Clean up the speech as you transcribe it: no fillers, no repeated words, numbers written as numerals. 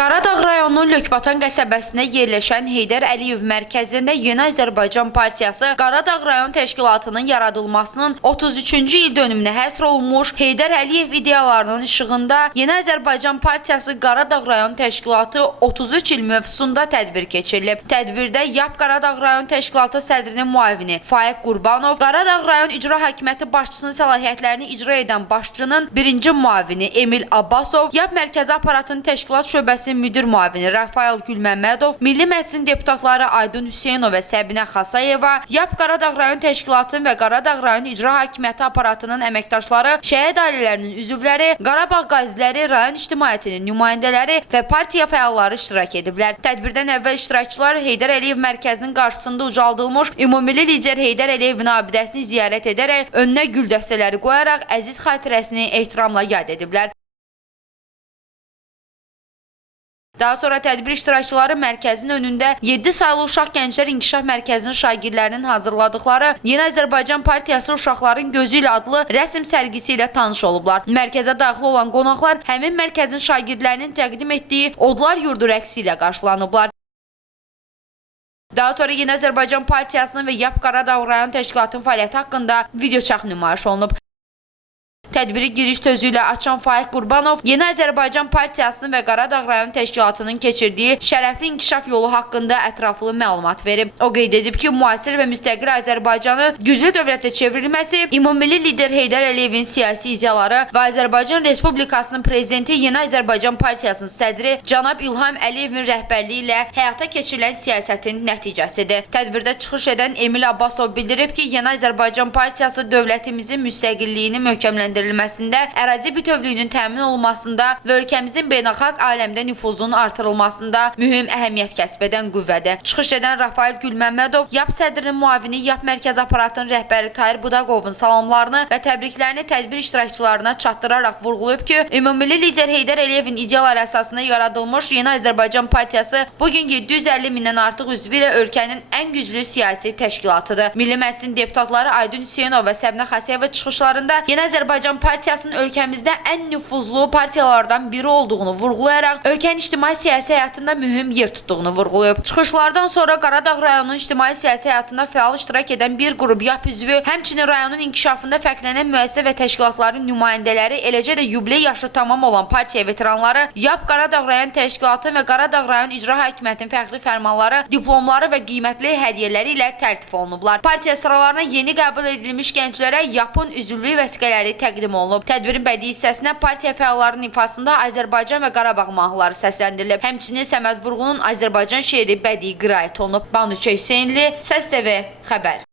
Qaradağ rayonunun Lökbatan qəsəbəsində yerləşən Heydər Əliyev mərkəzində Yeni Azərbaycan Partiyası Qaradağ rayon təşkilatının yaradılmasının 33-cü il dönümünə həsr olunmuş Heydər Əliyev ideyalarının işığında Yeni Azərbaycan Partiyası Qaradağ rayon təşkilatı 33 il mövzusunda tədbir keçirilib. Tədbirdə YAP Qaradağ rayon təşkilatı sədrinin müavini Faiq Qurbanov, Qaradağ rayon icra hakimiyyəti başçısının səlahiyyətlərini icra edən başçının birinci müavini Emil Abbasov, YAP mərkəzi aparatının təşkilat şöbəsi müdir müavini Rafael Gülməmmədov, Milli Məclisin deputatları Aydın Hüseynov və Səbinə Xasayeva, YAP Qaradağ rayon təşkilatının və Qaradağ rayon icra hakimiyyəti aparatının əməkdaşları, şəhid ailələrinin üzvləri, Qarabağ qaziləri, rayon ictimaiyyətinin nümayəndələri və partiya fəalları iştirak ediblər. Tədbirdən əvvəl iştirakçılar Heydər Əliyev mərkəzinin qarşısında ucaldılmış ümummilli lider Heydər Əliyevin abidəsini ziyarət edərək önünə gül dəstələri qoyaraq əziz xatirəsini ehtiramla yad ediblər. Daha sonra tədbir iştirakçıları mərkəzin önündə 7 saylı Uşaq Gənclər İnkişaf Mərkəzinin şagirdlərinin hazırladıkları Yeni Azərbaycan Partiyası Uşaqların Gözü ilə adlı rəsm sərgisi ilə tanış olublar. Mərkəzə daxil olan qonaqlar həmin mərkəzin şagirdlərinin təqdim etdiyi Odlar Yurdu rəqsi ilə qarşılanıblar. Daha sonra Yeni Azərbaycan Partiyasının və YAP Qaradağ rayon təşkilatının fəaliyyəti haqqında videoçarx nümayiş olunub. Tədbiri giriş sözü ilə açan Faiq Qurbanov, Yeni Azərbaycan Partiyasının və Qaradağ rayon təşkilatının keçirdiyi şərəfli inkişaf yolu haqqında ətraflı məlumat verib. O qeyd edib ki, müasir və müstəqil Azərbaycanı güclü dövlətə çevrilməsi, ümummilli lider Heydər Əliyevin siyasi ideyaları və Azərbaycan Respublikasının prezidenti Yeni Azərbaycan Partiyasının sədri cənab İlham Əliyevin rəhbərliyi ilə həyata keçirilən siyasətin nəticəsidir. Tədbirdə çıxış edən Emil Abbasov bildirib ki, Yeni Azərbaycan Partiyası dövlətimizin müstəqilliyini möhkəmləndirir, ərazi bütövlüyünün təmin olunmasında və ölkəmizin beynəlxalq aləmdə nüfuzunun artırılmasında mühüm əhəmiyyət kəsb edən qüvvədir. Çıxış edən Rafael Gülməmmədov, YAP sədrinin müavini, YAP mərkəzi aparatının rəhbəri Tahir Budaqovun salamlarını və təbriklərini tədbir iştirakçılarına çatdıraraq vurğulayıb ki, ümummilli lider Heydər Əliyevin ideyaları əsasında yaradılmış Yeni Azərbaycan Partiyası bugün 750 mindən artıq üzvü ilə ölkənin ən güclü siyasi təşkilatıdır. Milli Məclisin deputatları Aydın Hüseynov və Səbinə Xasayeva çıxışlarında Yeni Azərbaycan Partiyasının ölkəmizdə ən nüfuzlu partiyalardan biri olduğunu vurğulayaraq ölkənin ictimai-siyasi həyatında mühüm yer tutduğunu vurğulayıb. Çıxışlardan sonra Qaradağ rayonunun ictimai-siyasi həyatında fəal iştirak edən bir qrup YAP üzvü, həmçinin rayonun inkişafında fərqlənən müəssisə və təşkilatların nümayəndələri, eləcə də yubiley yaşı tamam olan partiya veteranları, YAP Qaradağ rayon təşkilatı və Qaradağ rayon icra hakimiyyətinin fəxri fərmanları, diplomları və qiymətli hədiyyələri ilə təltif olunublar. Partiya sıralarına yeni qəbul edilmiş gənclərə YAP-ın üzvlük vəsiqələri təqdim olunub. Tədbirin bədii hissəsinə partiya fəallarının ifasında Azərbaycan və Qarabağ mahnıları səsləndirilib. Həmçinin Səməd Vurğunun Azərbaycan şeiri bədii qiraət olunub. Banu Hüseynli, Səs TV xəbər.